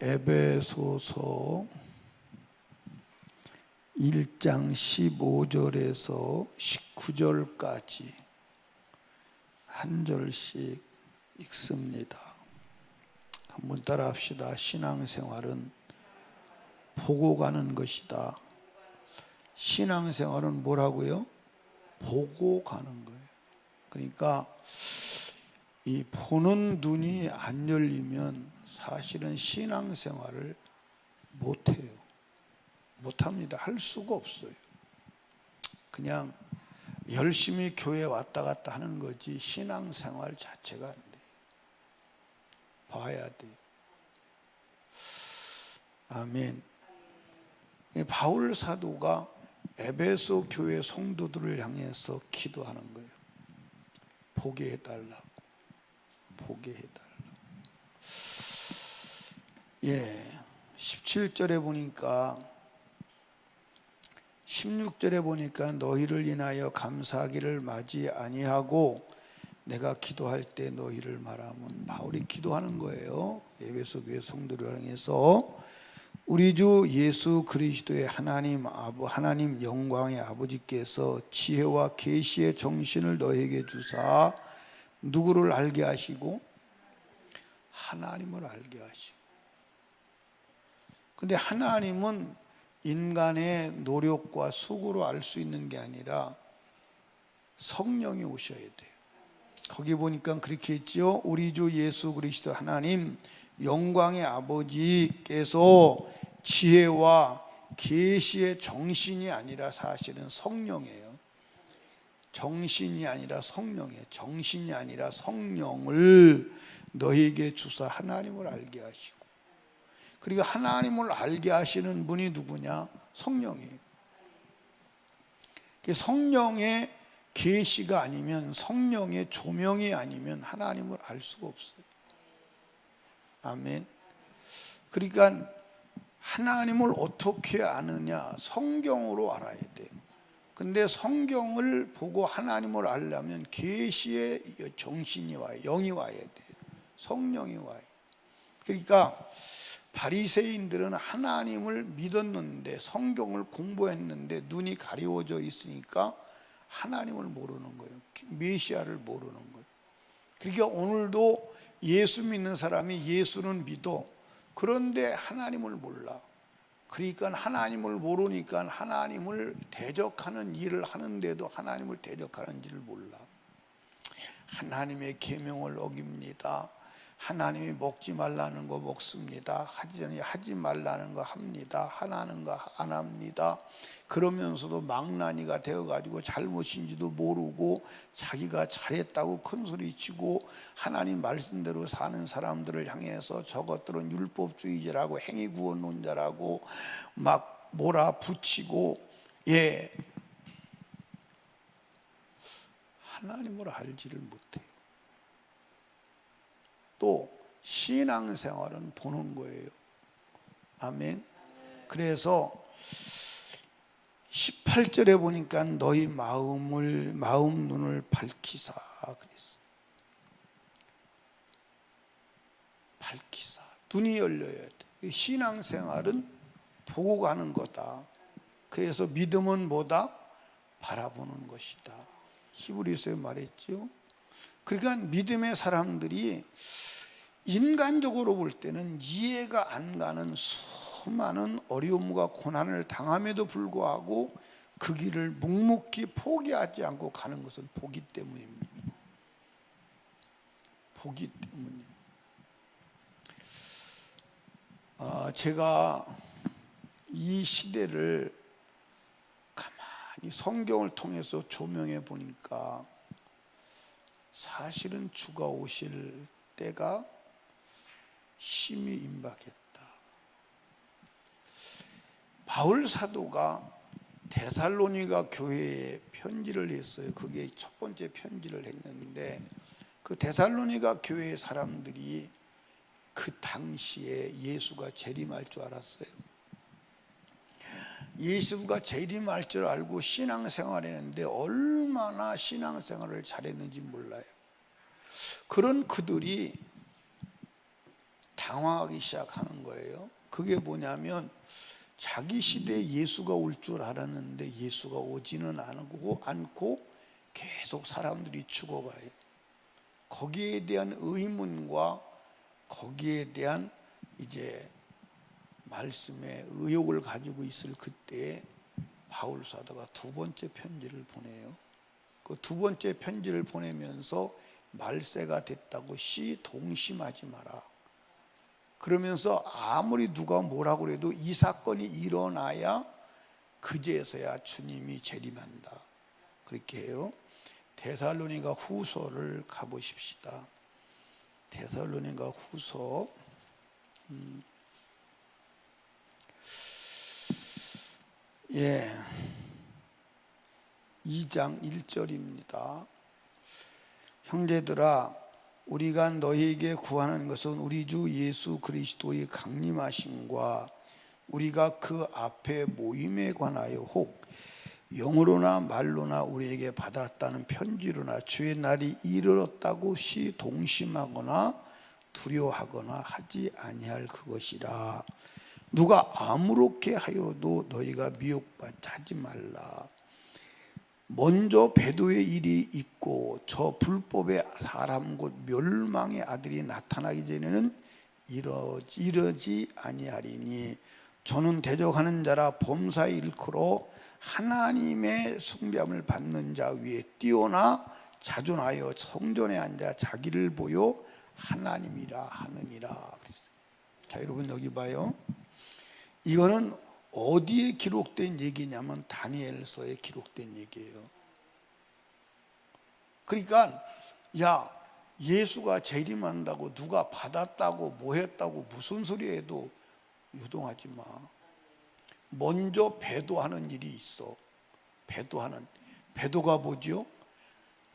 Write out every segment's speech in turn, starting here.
에베소서 1장 15절에서 19절까지 한 절씩 읽습니다. 한번 따라 합시다. 신앙생활은 보고 가는 것이다. 신앙생활은 뭐라고요? 보고 가는 거예요. 그러니까 이 보는 눈이 안 열리면 사실은 신앙생활을 못해요. 못합니다. 할 수가 없어요. 그냥 열심히 교회 왔다 갔다 하는 거지 신앙생활 자체가 안 돼요. 봐야 돼요. 아멘. 바울 사도가 에베소 교회 성도들을 향해서 기도하는 거예요. 보게 해달라고. 보게 해달라고. 17절에 보니까 16절에 보니까 너희를 인하여 감사하기를 마지 아니하고 내가 기도할 때 너희를 말하면 바울이 기도하는 거예요. 에베소 교회 성도를 향해서 우리 주 예수 그리스도의 하나님 영광의 아버지께서 지혜와 계시의 정신을 너에게 주사 누구를 알게 하시고 하나님을 알게 하시고. 근데 하나님은 인간의 노력과 수고로 알 수 있는 게 아니라 성령이 오셔야 돼요. 거기 보니까 그렇게 했죠. 우리 주 예수 그리스도 하나님 영광의 아버지께서 지혜와 계시의 정신이 아니라 사실은 성령이에요. 정신이 아니라 성령이에요. 정신이 아니라 성령을 너희에게 주사 하나님을 알게 하시고. 그리고 하나님을 알게 하시는 분이 누구냐? 성령이에요. 성령의 계시가 아니면, 성령의 조명이 아니면 하나님을 알 수가 없어요. 아멘. 그러니까 하나님을 어떻게 아느냐? 성경으로 알아야 돼요. 근데 성경을 보고 하나님을 알려면 계시의 정신이 와요. 영이 와야 돼요. 성령이 와요. 그러니까 바리새인들은 하나님을 믿었는데 성경을 공부했는데 눈이 가리워져 있으니까 하나님을 모르는 거예요. 메시아를 모르는 거예요. 그러니까 오늘도 예수 믿는 사람이 예수는 믿어. 그런데 하나님을 몰라. 그러니까 하나님을 모르니까 하나님을 대적하는 일을 하는데도 하나님을 대적하는 일을 몰라. 하나님의 계명을 어깁니다. 하나님이 먹지 말라는 거 먹습니다. 하지 말라는 거 합니다. 하라는 거 안 합니다. 그러면서도 망나니가 되어가지고 잘못인지도 모르고 자기가 잘했다고 큰소리치고 하나님 말씀대로 사는 사람들을 향해서 저것들은 율법주의자라고 행위구원론자라고 막 몰아붙이고, 하나님을 알지를 못해요. 또 신앙생활은 보는 거예요. 아멘. 그래서 18절에 보니까 너희 마음 눈을 밝히사 그랬어요. 밝히사. 눈이 열려야 돼. 신앙생활은 보고 가는 거다. 그래서 믿음은 뭐다? 바라보는 것이다. 히브리서에 말했죠. 그러니까 믿음의 사람들이 인간적으로 볼 때는 이해가 안 가는 수많은 어려움과 고난을 당함에도 불구하고 그 길을 묵묵히 포기하지 않고 가는 것은 보기 때문입니다. 보기 때문이에요. 제가 이 시대를 가만히 성경을 통해서 조명해 보니까 사실은 주가 오실 때가 심히 임박했다. 바울 사도가 데살로니가 교회에 편지를 했어요. 그게 첫 번째 편지를 했는데 그 데살로니가 교회 사람들이 그 당시에 예수가 재림할 줄 알았어요. 예수가 재림할 줄 알고 신앙생활했는데 얼마나 신앙생활을 잘했는지 몰라요. 그런 그들이 당황하기 시작하는 거예요. 그게 뭐냐면 자기 시대에 예수가 올 줄 알았는데 예수가 오지는 않고 계속 사람들이 죽어가요. 거기에 대한 의문과 거기에 대한 이제 말씀에 의욕을 가지고 있을 그때에 바울 사도가 두 번째 편지를 보내요. 그 두 번째 편지를 보내면서 말세가 됐다고 동심하지 마라. 그러면서 아무리 누가 뭐라고 해도 이 사건이 일어나야 그제서야 주님이 재림한다. 그렇게 해요. 데살로니가 후서를 가보십시다. 데살로니가 후서 2장 1절입니다. 형제들아, 우리가 너희에게 구하는 것은 우리 주 예수 그리스도의 강림하심과 우리가 그 앞에 모임에 관하여 혹 영으로나 말로나 우리에게 받았다는 편지로나 주의 날이 이르렀다고 동심하거나 두려워하거나 하지 아니할 그것이라. 누가 아무렇게 하여도 너희가 미혹받지 하지 말라. 먼저 배도의 일이 있고 저 불법의 사람 곧 멸망의 아들이 나타나기 전에는 이러지 아니하리니 저는 대적하는 자라 범사에 일컬어 하나님의 숭배함을 받는 자 위에 뛰어나 자존하여 성전에 앉아 자기를 보여 하나님이라 하느니라. 자, 여러분 여기 봐요. 이거는 어디에 기록된 얘기냐면 다니엘서에 기록된 얘기예요. 그러니까 예수가 재림한다고 누가 받았다고 뭐 했다고 무슨 소리 해도 유동하지 마. 먼저 배도하는 일이 있어. 배도가 뭐죠?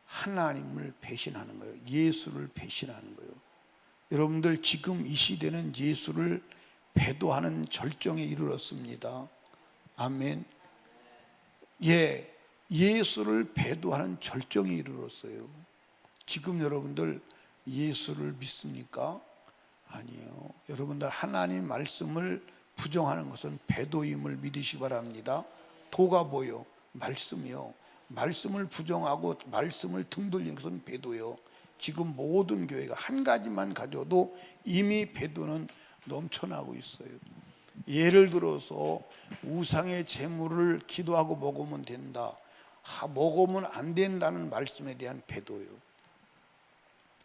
하나님을 배신하는 거예요. 예수를 배신하는 거예요. 여러분들 지금 이 시대는 예수를 배도하는 절정에 이르렀습니다. 아멘. 예수를 배도하는 절정에 이르렀어요. 지금 여러분들 예수를 믿습니까? 아니요. 여러분들 하나님 말씀을 부정하는 것은 배도임을 믿으시기 바랍니다. 도가 뭐요? 말씀이요. 말씀을 부정하고 말씀을 등돌리는 것은 배도요. 지금 모든 교회가 한 가지만 가져도 이미 배도는 넘쳐나고 있어요. 예를 들어서 우상의 제물을 기도하고 먹으면 된다, 먹으면 안 된다는 말씀에 대한 배도요.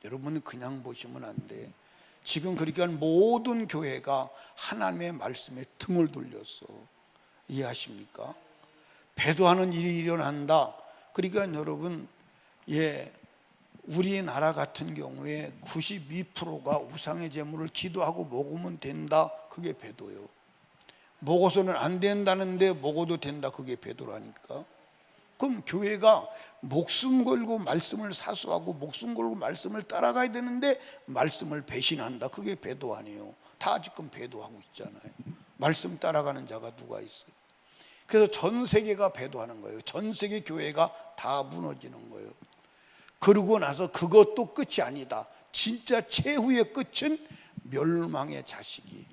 여러분은 그냥 보시면 안 돼. 지금 그러니까 모든 교회가 하나님의 말씀에 등을 돌렸어. 이해하십니까? 배도하는 일이 일어난다. 그러니까 여러분, 우리나라 같은 경우에 92%가 우상의 제물을 기도하고 먹으면 된다. 그게 배도요. 먹어서는 안 된다는데 먹어도 된다. 그게 배도라니까. 그럼 교회가 목숨 걸고 말씀을 사수하고 목숨 걸고 말씀을 따라가야 되는데 말씀을 배신한다. 그게 배도 아니에요. 다 지금 배도하고 있잖아요. 말씀 따라가는 자가 누가 있어요? 그래서 전 세계가 배도하는 거예요. 전 세계 교회가 다 무너지는 거예요. 그러고 나서 그것도 끝이 아니다. 진짜 최후의 끝은 멸망의 자식이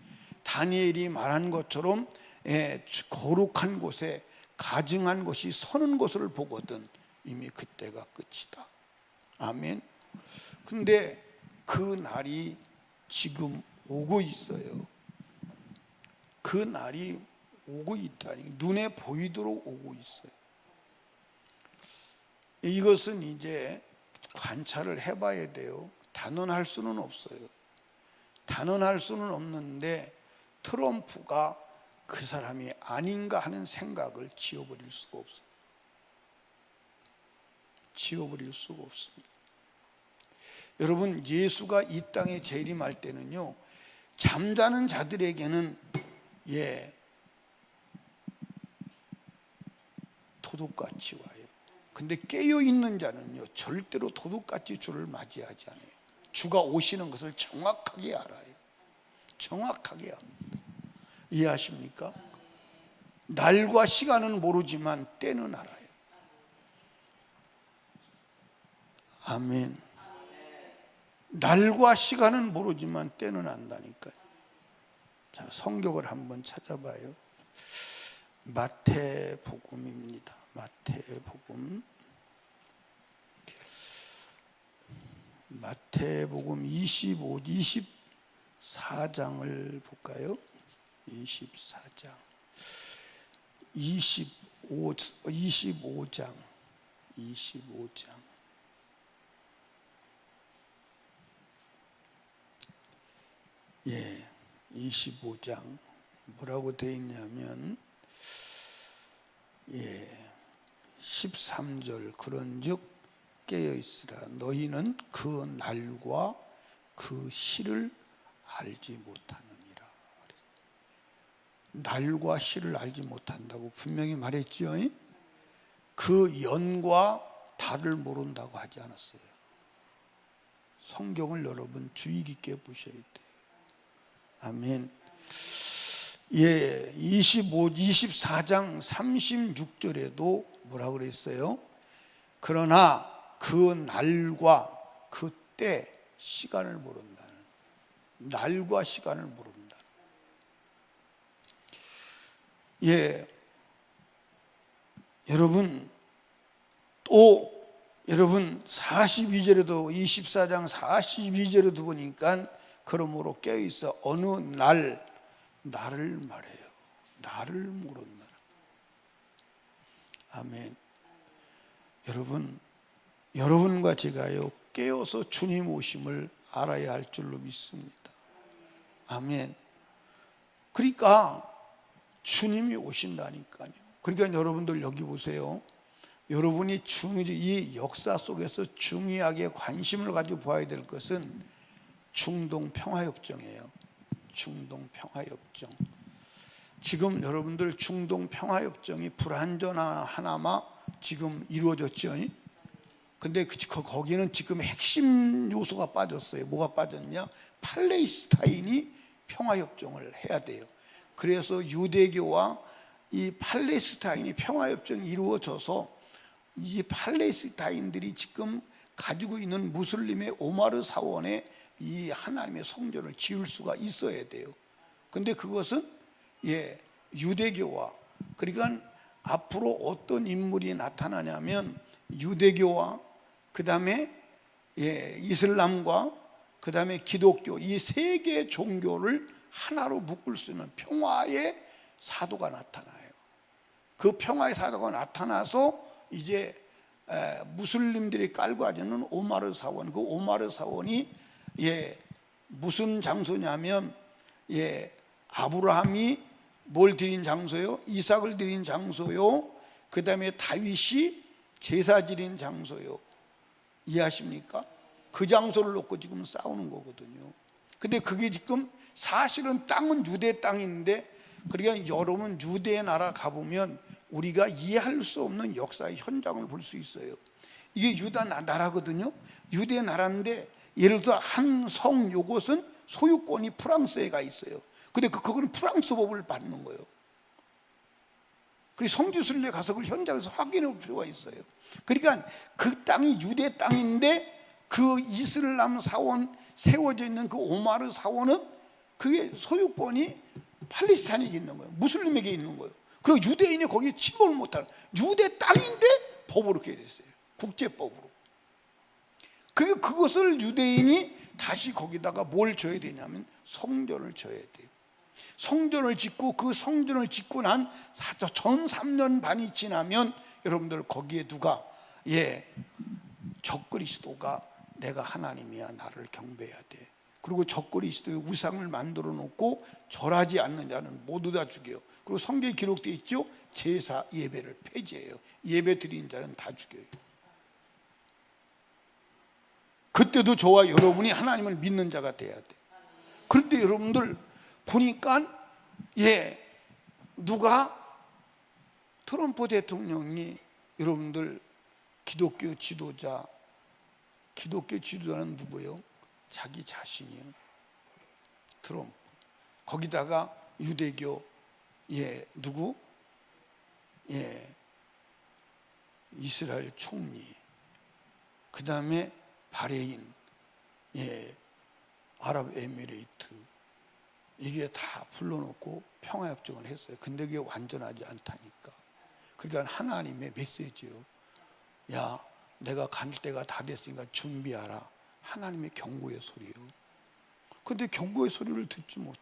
다니엘이 말한 것처럼 거룩한 곳에 가증한 것이 서는 것을 보거든 이미 그때가 끝이다. 아멘. 근데 그 날이 지금 오고 있어요. 그 날이 오고 있다니, 눈에 보이도록 오고 있어요. 이것은 이제 관찰을 해봐야 돼요. 단언할 수는 없어요. 단언할 수는 없는데 트럼프가 그 사람이 아닌가 하는 생각을 지워버릴 수가 없어요. 지워버릴 수가 없습니다. 여러분, 예수가 이 땅에 재림할 때는요, 잠자는 자들에게는 도둑같이 와요. 근데 깨어있는 자는요, 절대로 도둑같이 주를 맞이하지 않아요. 주가 오시는 것을 정확하게 알아요. 정확하게 압니다. 이해하십니까? 날과 시간은 모르지만 때는 알아요. 아멘. 날과 시간은 모르지만 때는 안다니까요. 자, 성경을 한번 찾아봐요. 마태복음입니다. 마태복음 24장을 볼까요? 24장 25장 예, 25장 뭐라고 되어 있냐면 13절 그런즉 깨어있으라 너희는 그 날과 그 시를 알지 못하느니라. 날과 시를 알지 못한다고 분명히 말했죠. 그 연과 달을 모른다고 하지 않았어요. 성경을 여러분 주의 깊게 보셔야 돼요. 아멘. 24장 36절에도 뭐라고 그랬어요? 그러나 그 날과 그 때 시간을 모른다는 거예요. 날과 시간을 모른다. 여러분 또 여러분 42절에도 24장 42절에도 보니까 그러므로 깨어있어 어느 날을 말해요. 나를 모른다. 아멘. 여러분과 제가요 깨어서 주님 오심을 알아야 할 줄로 믿습니다. 아멘. 그러니까 주님이 오신다니까요. 그러니까 여러분들 여기 보세요. 여러분이 이 역사 속에서 중요하게 관심을 가지고 봐야 될 것은 중동 평화협정이에요. 중동 평화협정. 지금 여러분들 중동 평화협정이 불완전하나마 지금 이루어졌죠. 근데 거기는 지금 핵심 요소가 빠졌어요. 뭐가 빠졌냐? 팔레스타인이 평화협정을 해야 돼요. 그래서 유대교와 이 팔레스타인이 평화협정이 이루어져서 이 팔레스타인들이 지금 가지고 있는 무슬림의 오마르 사원에 이 하나님의 성전을 지을 수가 있어야 돼요. 근데 그것은 유대교와 그러니까 앞으로 어떤 인물이 나타나냐면 유대교와 그 다음에 이슬람과 그 다음에 기독교 이 세 개의 종교를 하나로 묶을 수 있는 평화의 사도가 나타나요. 그 평화의 사도가 나타나서 이제 무슬림들이 깔고 하는 오마르 사원, 그 오마르 사원이 무슨 장소냐면 아브라함이 뭘 드린 장소요? 이삭을 드린 장소요. 그 다음에 다윗이 제사 드린 장소요. 이해하십니까? 그 장소를 놓고 지금 싸우는 거거든요. 근데 그게 지금 사실은 땅은 유대 땅인데 그러니까 여러분 유대 나라 가보면 우리가 이해할 수 없는 역사의 현장을 볼 수 있어요. 이게 유다 나라거든요. 유대 나라인데 예를 들어 한 성 요것은 소유권이 프랑스에 가 있어요. 근데 그거는 프랑스 법을 받는 거예요. 그래서 성지순례 가서 그걸 현장에서 확인해 볼 필요가 있어요. 그러니까 그 땅이 유대 땅인데 그 이슬람 사원 세워져 있는 그 오마르 사원은 그게 소유권이 팔레스타인에게 있는 거예요. 무슬림에게 있는 거예요. 그리고 유대인이 거기에 침범을 못하는 유대 땅인데 법으로 그렇게 됐어요. 국제법으로. 그것을 유대인이 다시 거기다가 뭘 줘야 되냐면 성전을 줘야 돼요. 성전을 짓고 그 성전을 짓고 난 전 3년 반이 지나면 여러분들 거기에 누가 적그리스도가 내가 하나님이야 나를 경배해야 돼. 그리고 적그리스도의 우상을 만들어 놓고 절하지 않는 자는 모두 다 죽여요. 그리고 성경에 기록되어 있죠. 제사 예배를 폐지해요. 예배 드리는 자는 다 죽여요. 그때도 저와 여러분이 하나님을 믿는 자가 돼야 돼. 그런데 여러분들 보니까 누가 트럼프 대통령이 여러분들 기독교 지도자는 누구예요? 자기 자신이에요. 트럼프. 거기다가 유대교 누구? 이스라엘 총리. 그 다음에 바레인 아랍에미레이트 이게 다 불러놓고 평화협정을 했어요. 근데 그게 완전하지 않다니까. 그러니까 하나님의 메시지요. 야, 내가 갈 때가 다 됐으니까 준비하라. 하나님의 경고의 소리예요. 근데 경고의 소리를 듣지 못해.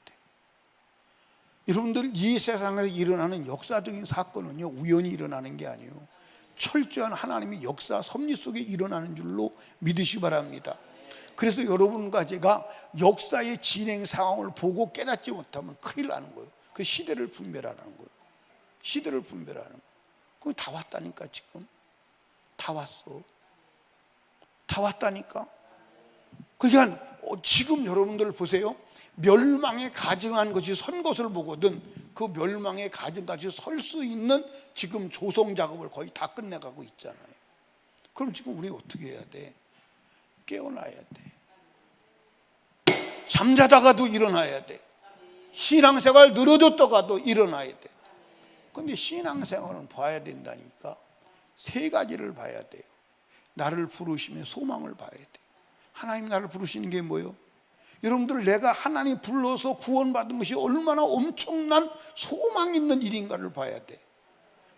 여러분들, 이 세상에서 일어나는 역사적인 사건은요, 우연히 일어나는 게 아니에요. 철저한 하나님의 역사 섭리 속에 일어나는 줄로 믿으시 바랍니다. 그래서 여러분과 제가 역사의 진행 상황을 보고 깨닫지 못하면 큰일 나는 거예요. 그 시대를 분별하는 거예요. 시대를 분별하는 거예요. 그거 다 왔다니까. 지금 다 왔어. 다 왔다니까. 그러니까 지금 여러분들 보세요. 멸망에 가증한 것이 선 것을 보거든 그 멸망에 가증까지 설 수 있는 지금 조성 작업을 거의 다 끝내가고 있잖아요. 그럼 지금 우리 어떻게 해야 돼? 깨어나야 돼. 잠자다가도 일어나야 돼. 신앙생활 늘어졌다가도 일어나야 돼. 근데 신앙생활은 봐야 된다니까. 세 가지를 봐야 돼요. 나를 부르시면 소망을 봐야 돼. 하나님 나를 부르시는 게 뭐예요? 여러분들, 내가 하나님 불러서 구원받은 것이 얼마나 엄청난 소망 있는 일인가를 봐야 돼.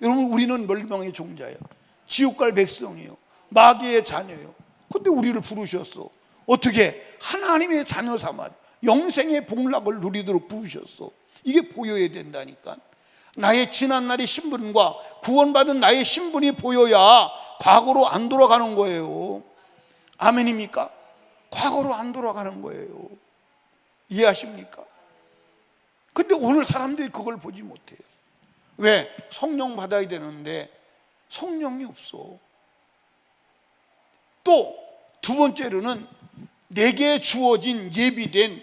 여러분, 우리는 멸망의 종자예요. 지옥 갈 백성이에요. 마귀의 자녀예요. 근데 우리를 부르셨어. 어떻게? 하나님의 자녀 삼아 영생의 복락을 누리도록 부르셨어. 이게 보여야 된다니까. 나의 지난날의 신분과 구원받은 나의 신분이 보여야 과거로 안 돌아가는 거예요. 아멘입니까? 과거로 안 돌아가는 거예요. 이해하십니까? 근데 오늘 사람들이 그걸 보지 못해요. 왜? 성령 받아야 되는데 성령이 없어. 또 두 번째로는 내게 주어진 예비된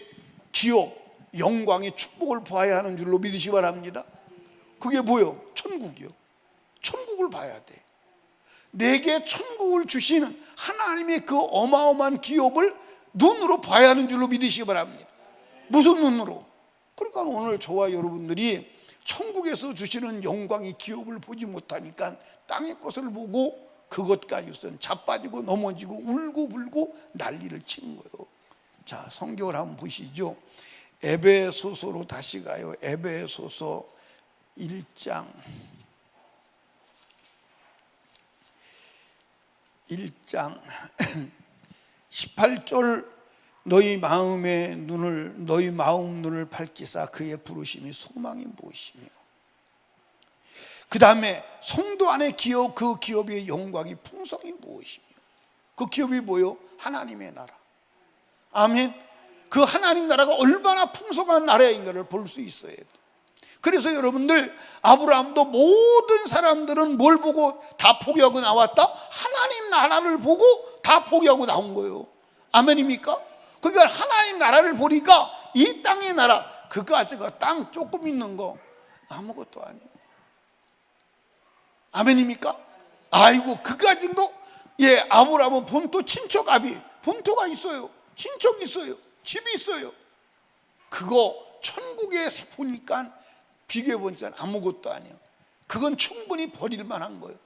기업, 영광의 축복을 봐야 하는 줄로 믿으시 바랍니다. 그게 뭐요? 천국이요. 천국을 봐야 돼. 내게 천국을 주시는 하나님의 그 어마어마한 기업을 눈으로 봐야 하는 줄로 믿으시기 바랍니다. 무슨 눈으로? 그러니까 오늘 저와 여러분들이 천국에서 주시는 영광의 기업을 보지 못하니까 땅의 것을 보고 그것 가지고선 자빠지고 넘어지고 울고 불고 난리를 치는 거예요. 자, 성경을 한번 보시죠. 에베소서로 다시 가요. 에베소서 1장 18절 너희 마음의 눈을 너희 마음 눈을 밝히사 그의 부르심이 소망이 무엇이며 그 다음에 성도 안의 기업 그 기업의 영광이 풍성이 무엇이며 그 기업이 뭐요? 하나님의 나라. 아멘. 그 하나님 나라가 얼마나 풍성한 나라인가를 볼 수 있어야 돼. 그래서 여러분들, 아브라함도 모든 사람들은 뭘 보고 다 포기하고 나왔다? 하나님 나라를 보고 다 포기하고 나온 거예요. 아멘입니까? 그러니까 하나님 나라를 보니까 이 땅의 나라, 그까지가 땅 조금 있는 거 아무것도 아니에요. 아멘입니까? 아이고, 그까진 거? 예, 아브라함은 본토 친척 아비, 본토가 있어요. 친척 있어요. 집이 있어요. 그거 천국에 보니까 비교해보니까 아무것도 아니에요. 그건 충분히 버릴 만한 거예요.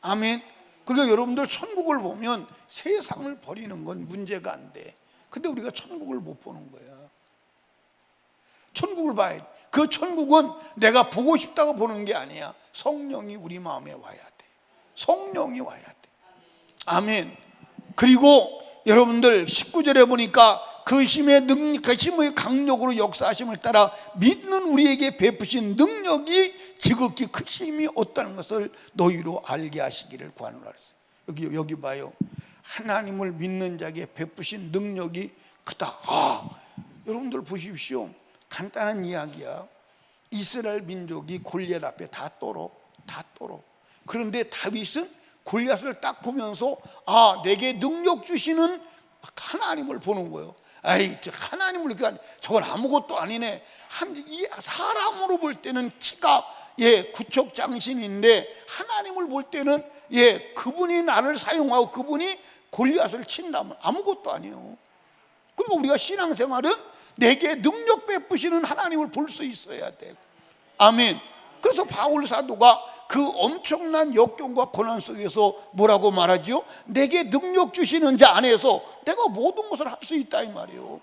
아멘. 그러니까 여러분들, 천국을 보면 세상을 버리는 건 문제가 안 돼. 근데 우리가 천국을 못 보는 거야. 천국을 봐야 돼. 그 천국은 내가 보고 싶다고 보는 게 아니야. 성령이 우리 마음에 와야 돼. 성령이 와야 돼. 아멘. 그리고 여러분들 19절에 보니까 그 힘의 능력, 그 힘의 강력으로 역사하심을 따라 믿는 우리에게 베푸신 능력이 지극히 큰 힘이 없다는 것을 너희로 알게 하시기를 구하노라 했어요. 여기 봐요. 하나님을 믿는 자에게 베푸신 능력이 크다. 여러분들 보십시오. 간단한 이야기야. 이스라엘 민족이 골리앗 앞에 다 떨어. 그런데 다윗은 골리앗을 딱 보면서 내게 능력 주시는 하나님을 보는 거예요. 하나님을, 저건 아무것도 아니네. 사람으로 볼 때는 키가 구척장신인데 하나님을 볼 때는 그분이 나를 사용하고 그분이 골리앗을 친다면 아무것도 아니에요. 그리고 우리가 신앙생활은 내게 능력 베푸시는 하나님을 볼 수 있어야 돼. 아멘. 그래서 바울 사도가 그 엄청난 역경과 고난 속에서 뭐라고 말하죠? 내게 능력 주시는 자 안에서 내가 모든 것을 할 수 있다 이 말이에요.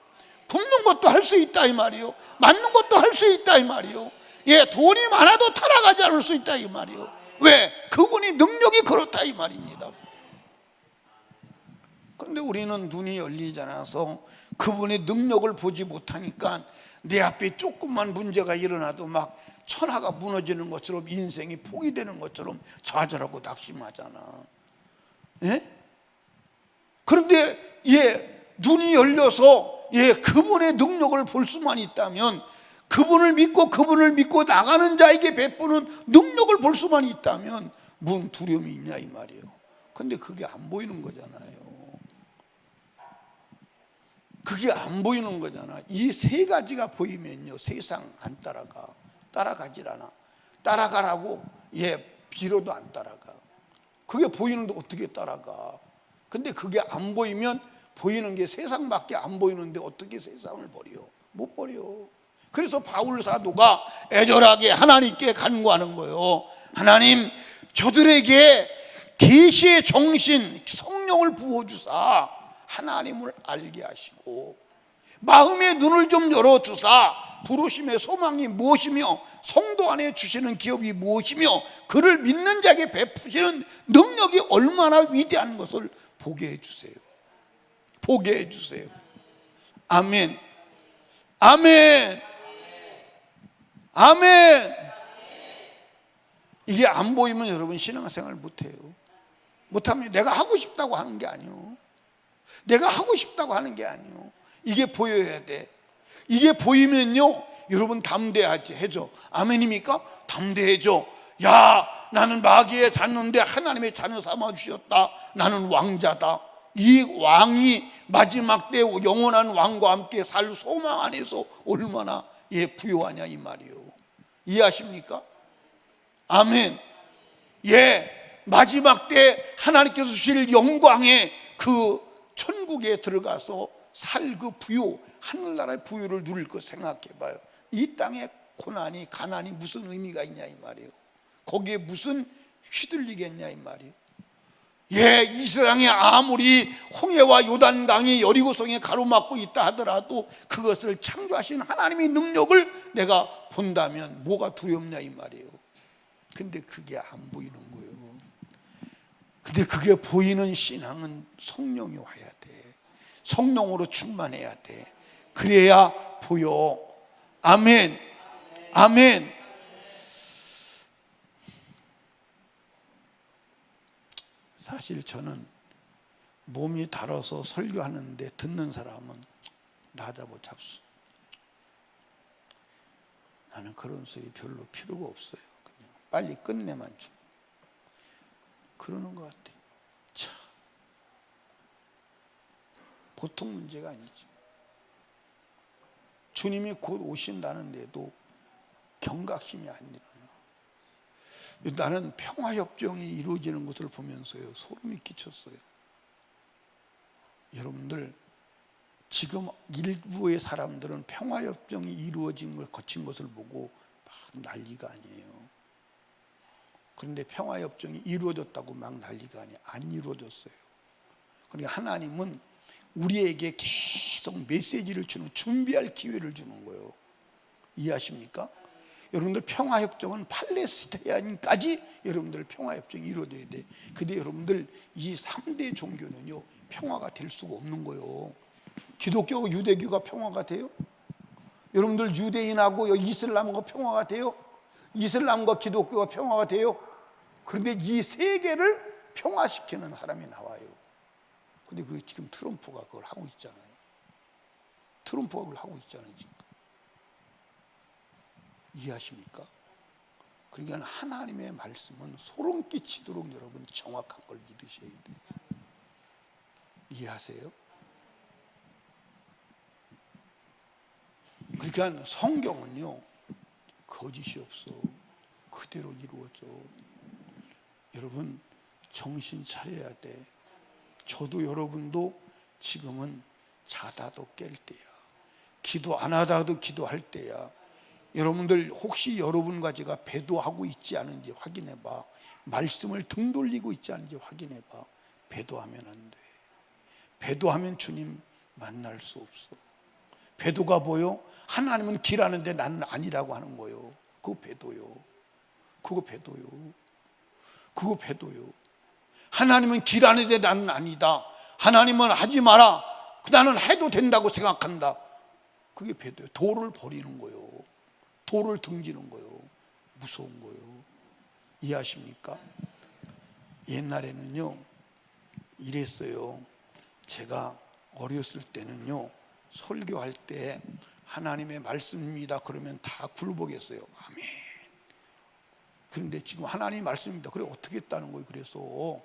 굶는 것도 할 수 있다 이 말이에요. 맞는 것도 할 수 있다 이 말이에요. 예, 돈이 많아도 타락하지 않을 수 있다 이 말이에요. 왜? 그분이 능력이 그렇다 이 말입니다. 그런데 우리는 눈이 열리지 않아서 그분의 능력을 보지 못하니까 내 앞에 조금만 문제가 일어나도 막 천하가 무너지는 것처럼, 인생이 포기되는 것처럼 좌절하고 낙심하잖아. 예? 그런데 눈이 열려서 그분의 능력을 볼 수만 있다면, 그분을 믿고 나가는 자에게 베푸는 능력을 볼 수만 있다면 무슨 두려움이 있냐 이 말이에요. 근데 그게 안 보이는 거잖아요. 그게 안 보이는 거잖아. 이 세 가지가 보이면요, 세상 안 따라가질 않아. 따라가라고 빌어도 안 따라가. 그게 보이는데 어떻게 따라가? 근데 그게 안 보이면, 보이는 게 세상밖에 안 보이는데 어떻게 세상을 버려? 못 버려. 그래서 바울 사도가 애절하게 하나님께 간구하는 거예요. 하나님, 저들에게 계시의 정신, 성령을 부어주사 하나님을 알게 하시고, 마음의 눈을 좀 열어주사 부르심의 소망이 무엇이며 성도 안에 주시는 기업이 무엇이며 그를 믿는 자에게 베푸시는 능력이 얼마나 위대한 것을 보게 해주세요. 보게 해주세요. 아멘. 아멘. 아멘. 이게 안 보이면 여러분 신앙생활 못해요. 못하면 내가 하고 싶다고 하는 게 아니요. 내가 하고 싶다고 하는 게 아니요. 이게 보여야 돼. 이게 보이면요, 여러분 담대해져. 아멘입니까? 담대해져. 야, 나는 마귀의 자녀인데 하나님의 자녀 삼아 주셨다. 나는 왕자다. 이 왕이 마지막 때 영원한 왕과 함께 살 소망 안에서 얼마나 부요하냐 이 말이에요. 이해하십니까? 아멘. 마지막 때 하나님께서 주실 영광의 그 천국에 들어가서 살 그 부요, 하늘나라의 부요를 누릴 것 생각해 봐요. 이 땅의 고난이, 가난이 무슨 의미가 있냐 이 말이에요. 거기에 무슨 휘둘리겠냐 이 말이에요. 이 세상에 아무리 홍해와 요단강이 여리고성에 가로막고 있다 하더라도 그것을 창조하신 하나님의 능력을 내가 본다면 뭐가 두렵냐 이 말이에요. 근데 그게 안 보이는 거예요. 근데 그게 보이는 신앙은 성령이 와야 돼. 성령으로 충만해야 돼. 그래야 보여. 아멘. 아멘. 사실 저는 몸이 달아서 설교하는데 듣는 사람은 나 잡아 잡수. 나는 그런 소리 별로 필요가 없어요. 그냥 빨리 끝내만 주. 그러는 것 같아. 참, 보통 문제가 아니지. 주님이 곧 오신다는데도 경각심이 안 일어나. 나는 평화협정이 이루어지는 것을 보면서요, 소름이 끼쳤어요. 여러분들, 지금 일부의 사람들은 평화협정이 이루어진 걸 거친 것을 보고 막 난리가 아니에요. 그런데 평화협정이 이루어졌다고 막 난리가 아니에요. 안 이루어졌어요. 그러니까 하나님은 우리에게 계속 메시지를 주는, 준비할 기회를 주는 거예요. 이해하십니까? 여러분들 평화협정은 팔레스타인까지 여러분들 평화협정이 이루어져야 돼. 근데 여러분들 이 3대 종교는요, 평화가 될 수가 없는 거예요. 기독교와 유대교가 평화가 돼요? 여러분들 유대인하고 이슬람과 평화가 돼요? 이슬람과 기독교가 평화가 돼요? 그런데 이 세 개를 평화시키는 사람이 나와요. 근데 그게 지금 트럼프가 그걸 하고 있잖아요. 트럼프가 그걸 하고 있잖아요, 지금. 이해하십니까? 그러니까 하나님의 말씀은 소름 끼치도록 여러분 정확한 걸 믿으셔야 돼요. 이해하세요? 그러니까 성경은요, 거짓이 없어. 그대로 이루어져. 여러분 정신 차려야 돼. 저도 여러분도 지금은 자다도 깰 때야. 기도 안 하다도 기도할 때야. 여러분들 혹시 여러분과 제가 배도하고 있지 않은지 확인해 봐. 말씀을 등 돌리고 있지 않은지 확인해 봐. 배도하면 안 돼. 배도하면 주님 만날 수 없어. 배도가 뭐요? 하나님은 길하는데 나는 아니라고 하는 거요. 그거 배도요. 그거 배도요. 그거 배도요. 하나님은 길하는데 나는 아니다. 하나님은 하지 마라. 나는 해도 된다고 생각한다. 그게 배도요. 도를 버리는 거요. 도를 등지는 거요. 무서운 거요. 이해하십니까? 옛날에는요 이랬어요. 제가 어렸을 때는요 설교할 때 하나님의 말씀입니다 그러면 다 굴복했어요. 아멘. 그런데 지금 하나님 말씀입니다. 그래 어떻게 했다는 거예요? 그래서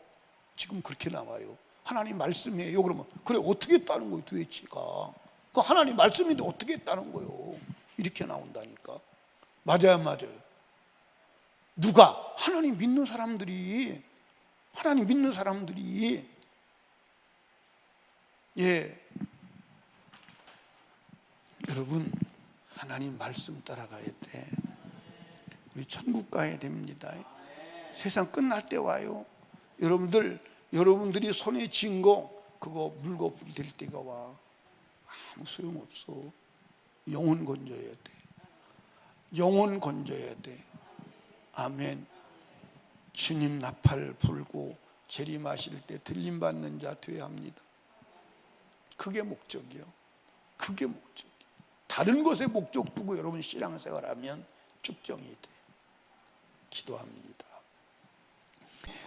지금 그렇게 나와요. 하나님 말씀이에요. 그러면 그래 어떻게 했다는 거예요? 도대체가 그 하나님 말씀인데 어떻게 했다는 거예요? 이렇게 나온다니까. 맞아요, 맞아요. 누가? 하나님 믿는 사람들이, 하나님 믿는 사람들이. 예, 여러분 하나님 말씀 따라가야 돼. 우리 천국 가야 됩니다. 세상 끝날 때 와요. 여러분들이 손에 쥔 거 그거 물고 될 때가 와. 아무 소용없어. 영혼 건져야 돼. 영혼 건져야 돼. 아멘. 주님 나팔 불고 재림하실 때 들림받는 자 되어야 합니다. 그게 목적이요. 그게 목적이요. 다른 것에 목적 두고 여러분 신앙생활하면 축정이 돼. 기도합니다.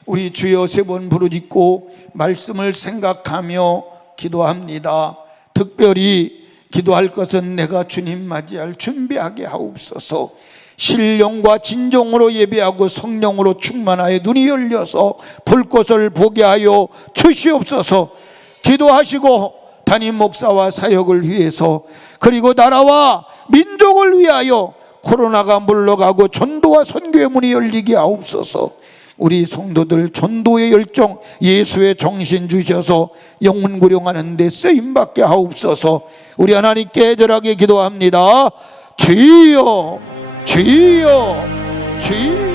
우리 주여 3번 부르짖고 말씀을 생각하며 기도합니다. 특별히 기도할 것은 내가 주님 맞이할 준비하게 하옵소서. 신령과 진정으로 예배하고 성령으로 충만하여 눈이 열려서 볼 것을 보게 하여 주시옵소서. 기도하시고 담임 목사와 사역을 위해서 그리고 나라와 민족을 위하여 코로나가 물러가고 전도와 선교의 문이 열리게 하옵소서. 우리 성도들 전도의 열정, 예수의 정신 주셔서 영혼 구령하는 데 쓰임받게 하옵소서. 우리 하나님께 애절하게 기도합니다. 주여, 주여, 주여.